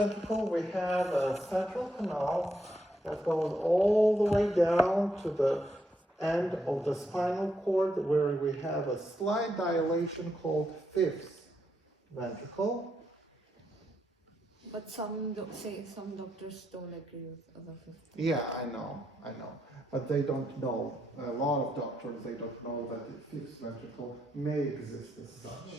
ventricle, we have a central canal that goes all the way down to the end of the spinal cord, where we have a slight dilation called fifth ventricle. But some doctors don't agree with other 50. Yeah, I know. But they don't know. A lot of doctors, they don't know that the fifth ventricle may exist as such.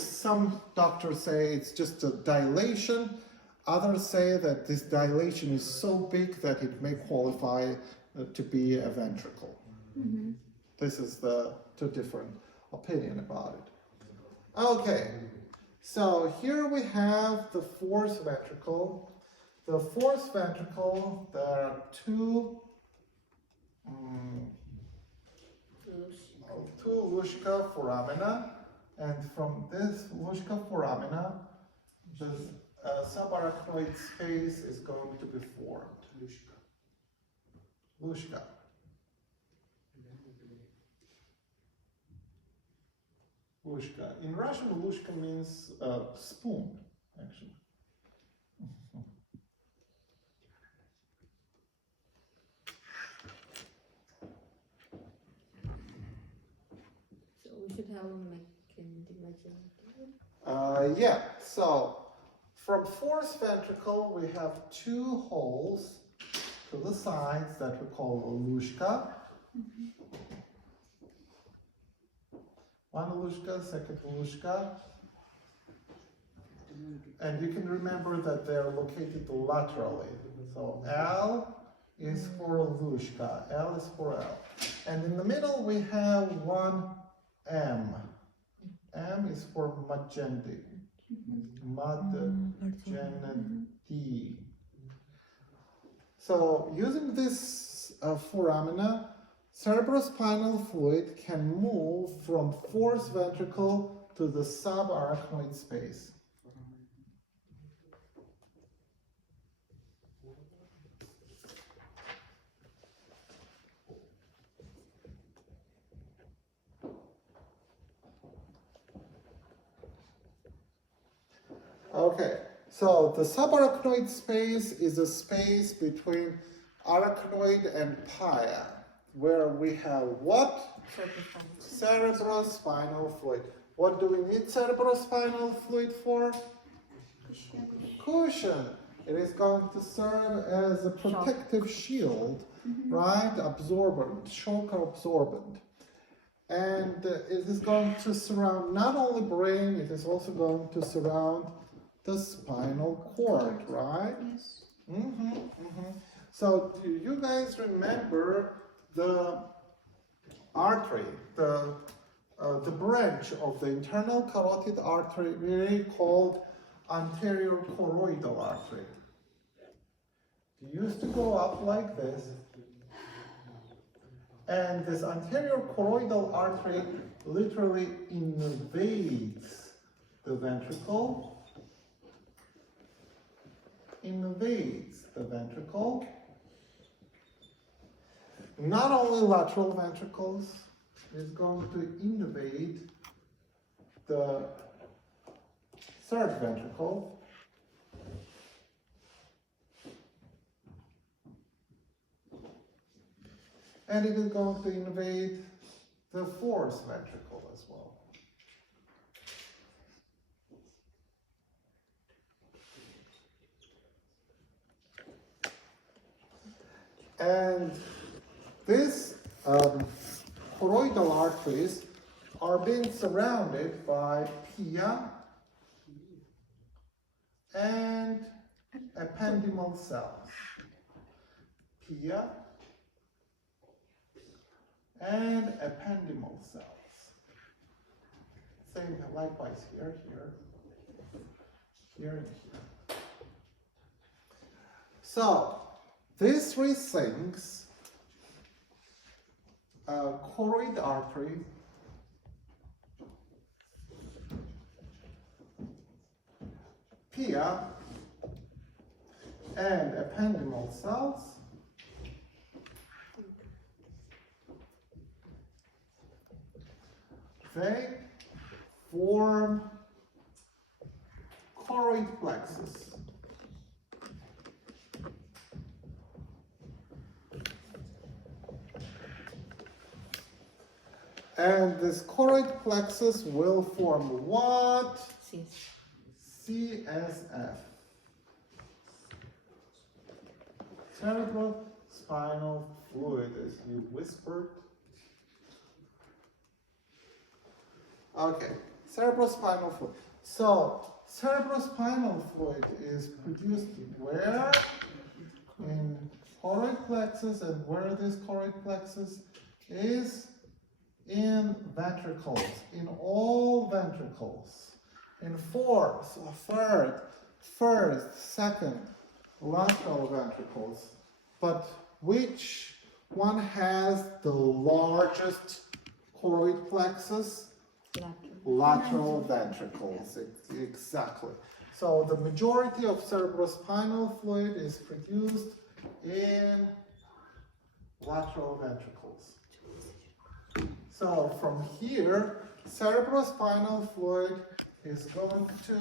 Some doctors say it's just a dilation. Others say that this dilation is so big that it may qualify to be a ventricle. Mm-hmm. This is the two different opinion about it. Okay, so here we have the fourth ventricle. The fourth ventricle, there are two Luschka foramina, and from this Luschka foramina, the subarachnoid space is going to be formed. Luschka. Luschka. In Russian, Luschka means spoon, actually. So we should have a mechanism. Yeah, so from fourth ventricle, we have two holes to the sides that we call a Luschka. Mm-hmm. One Luschka, second Luschka. And you can remember that they are located laterally. So L is for Luschka, L is for L. And in the middle we have one M. M is for Magendie. Magendie. So using this foramina, cerebrospinal fluid can move from fourth ventricle to the subarachnoid space. Okay, so the subarachnoid space is a space between arachnoid and pia, where we have what? Cerebrospinal fluid. What do we need cerebrospinal fluid for? Cushion. It is going to serve as a protective shield, right? Absorbent, shock absorbent. And it is going to surround not only brain, it is also going to surround the spinal cord, right? Yes. So do you guys remember the artery, the branch of the internal carotid artery called anterior choroidal artery? It used to go up like this, and this anterior choroidal artery literally invades the ventricle. Not only lateral ventricles, is going to invade the third ventricle. And it is going to invade the fourth ventricle as well. And these choroidal arteries are being surrounded by pia and ependymal cells. Pia and ependymal cells. Same likewise here, and here. So these three things, choroid artery, pia, and ependymal cells, they form choroid plexus. And this choroid plexus will form what? Cs. CSF. Cerebrospinal fluid, as you whispered. Okay, cerebrospinal fluid. So, cerebrospinal fluid is produced where? In choroid plexus, and where this choroid plexus is? In ventricles, in all ventricles. In fourth, third, first, second, lateral ventricles. But which one has the largest choroid plexus? Lateral ventricles, exactly. So the majority of cerebrospinal fluid is produced in lateral ventricles. So from here, cerebrospinal fluid is going to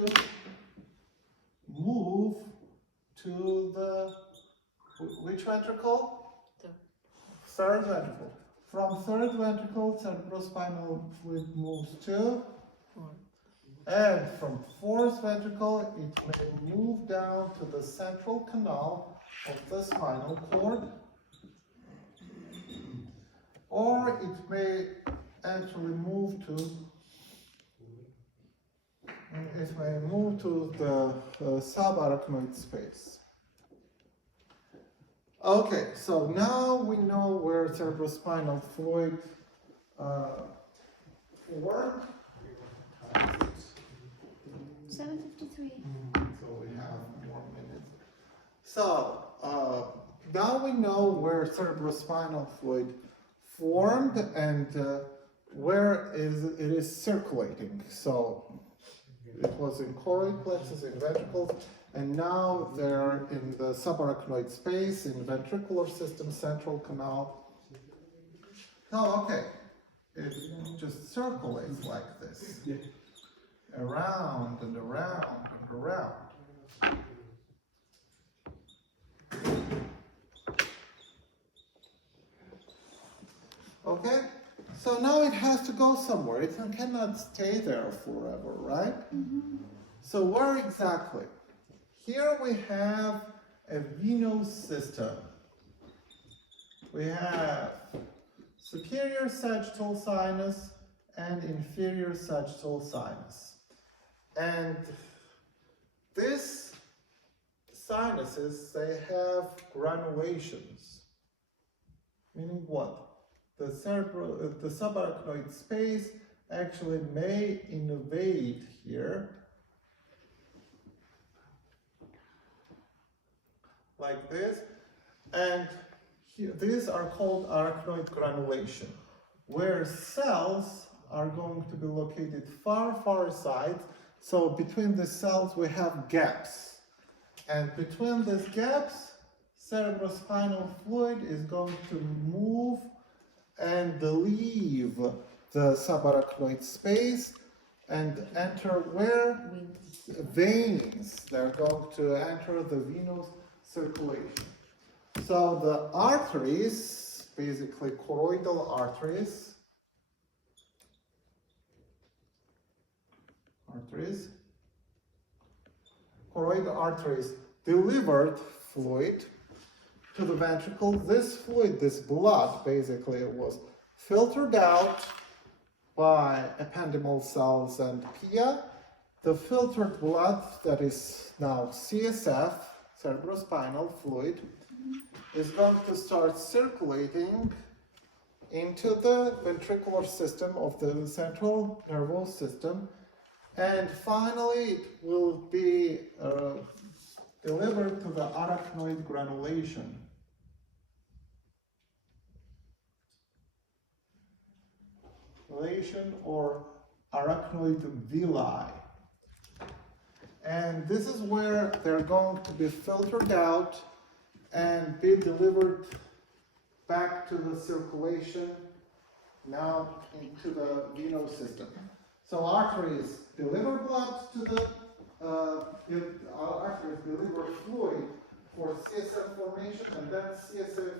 move to the, which ventricle? Third ventricle. From third ventricle, cerebrospinal fluid moves to, and from fourth ventricle, it may move down to the central canal of the spinal cord, or it may actually move to, the subarachnoid space. Okay, so now we know where cerebrospinal fluid formed. 7:53. So we have more minutes. So now we know where cerebrospinal fluid formed and where it is circulating. So it was in choroid plexus, in ventricles, and now they're in the subarachnoid space, in ventricular system, central canal. Oh, okay. It just circulates like this. Around and around and around. Okay? So now it has to go somewhere. It cannot stay there forever, right? So where exactly? Here we have a venous system. We have superior sagittal sinus and inferior sagittal sinus. And these sinuses, they have granulations. Meaning what? The subarachnoid space actually may invade here, like this, and here, these are called arachnoid granulation, where cells are going to be located far aside. So between the cells we have gaps, and between these gaps, cerebrospinal fluid is going to move and leave the subarachnoid space and enter where? Veins. They're going to enter the venous circulation. So the arteries, basically choroidal arteries, choroidal arteries delivered fluid to the ventricle. This fluid, this blood, basically, was filtered out by ependymal cells and pia. The filtered blood, that is now CSF, cerebrospinal fluid, is going to start circulating into the ventricular system of the central nervous system, and finally it will be delivered to the arachnoid granulation. Or arachnoid villi. And this is where they're going to be filtered out and be delivered back to the circulation, now into the venous system. So arteries deliver blood to the CSF formation, and then CSF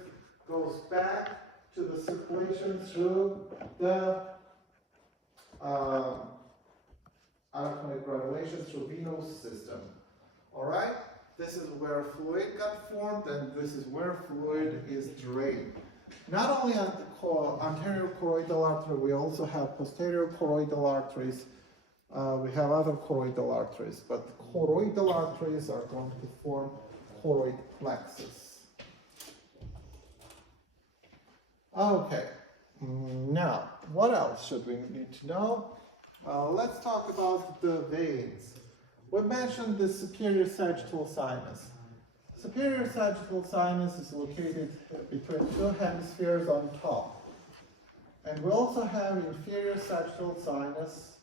goes back to the circulation through the arachnoid granulation through venous system. All right? This is where fluid got formed, and this is where fluid is drained. Not only on the anterior choroidal artery, we also have posterior choroidal arteries. We have other choroidal arteries, but choroidal arteries are going to form choroid plexus. Okay, now, what else should we need to know? Let's talk about the veins. We mentioned the superior sagittal sinus. Superior sagittal sinus is located between two hemispheres on top. And we also have inferior sagittal sinus,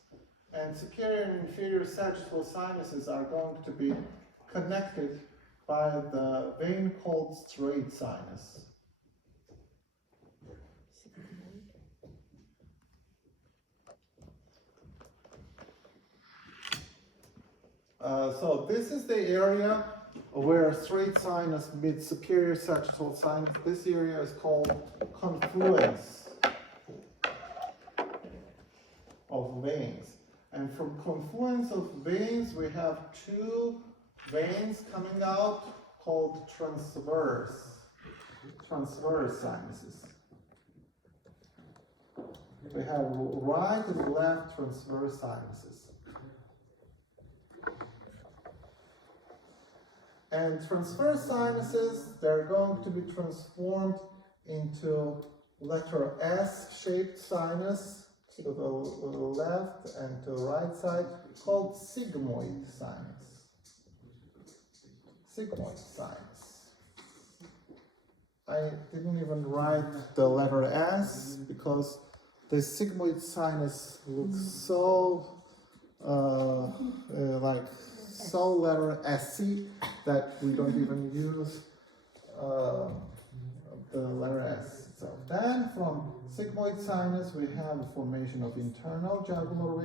and superior and inferior sagittal sinuses are going to be connected by the vein called straight sinus. So this is the area where straight sinus meets superior sagittal sinus. This area is called confluence of veins. And from confluence of veins, we have two veins coming out called transverse sinuses. We have right and left transverse sinuses. And transverse sinuses, they're going to be transformed into letter S-shaped sinus to the left and to the right side, called sigmoid sinus. Sigmoid sinus. I didn't even write the letter S because the sigmoid sinus looks so so letter SC that we don't even use the letter S itself. Then from sigmoid sinus we have the formation of internal jugular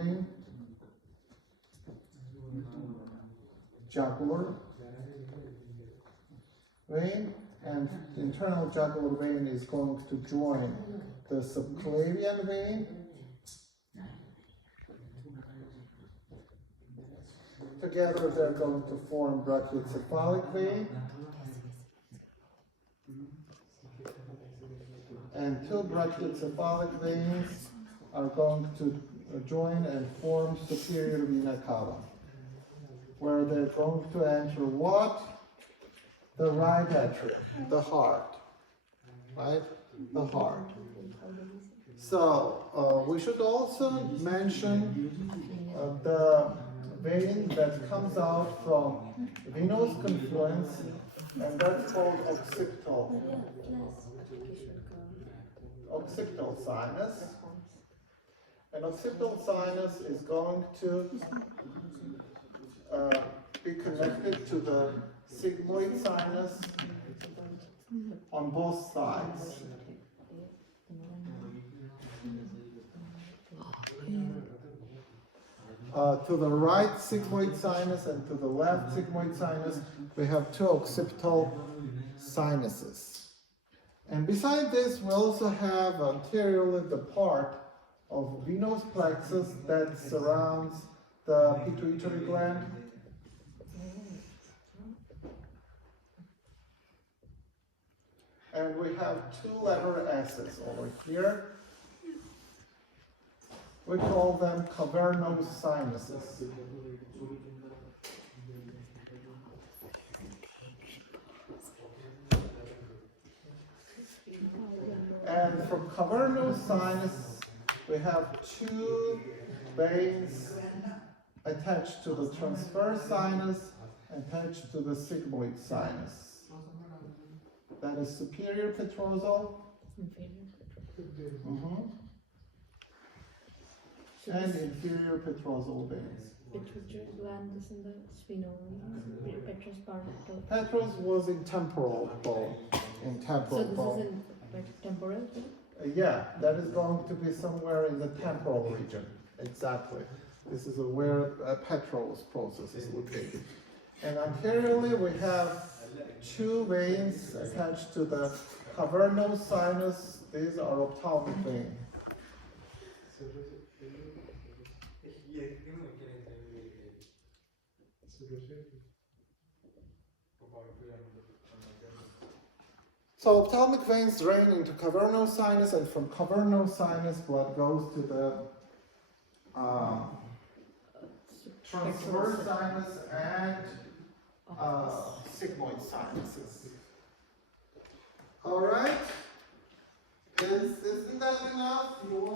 vein, and the internal jugular vein is going to join the subclavian vein together. They're going to form brachiocephalic vein, and two brachiocephalic veins are going to join and form superior vena cava, where they're going to enter what? The right atrium, the heart, right? The heart. So we should also mention the vein that comes out from venous confluence, and that's called occipital sinus. And occipital sinus is going to be connected to the sigmoid sinus on both sides. To the right sigmoid sinus and to the left sigmoid sinus, we have two occipital sinuses. And beside this, we also have anteriorly the part of venous plexus that surrounds the pituitary gland. And we have two letter S's over here. We call them cavernous sinuses. And from cavernous sinus, we have two veins attached to the transverse sinus, attached to the sigmoid sinus. That is superior petrosal. And inferior petrosal veins. Pituitary gland is in the spinal, petrous part of the... Petrous was in temporal bone. So this is in temporal? Yeah, that is going to be somewhere in the temporal region. Exactly. This is where Petrous process is located. And anteriorly we have two veins attached to the cavernous sinus. These are ophthalmic veins. So ophthalmic veins drain into cavernous sinus, and from cavernous sinus, blood goes to the transverse sinus and sigmoid sinuses. All right. Isn't that enough? You will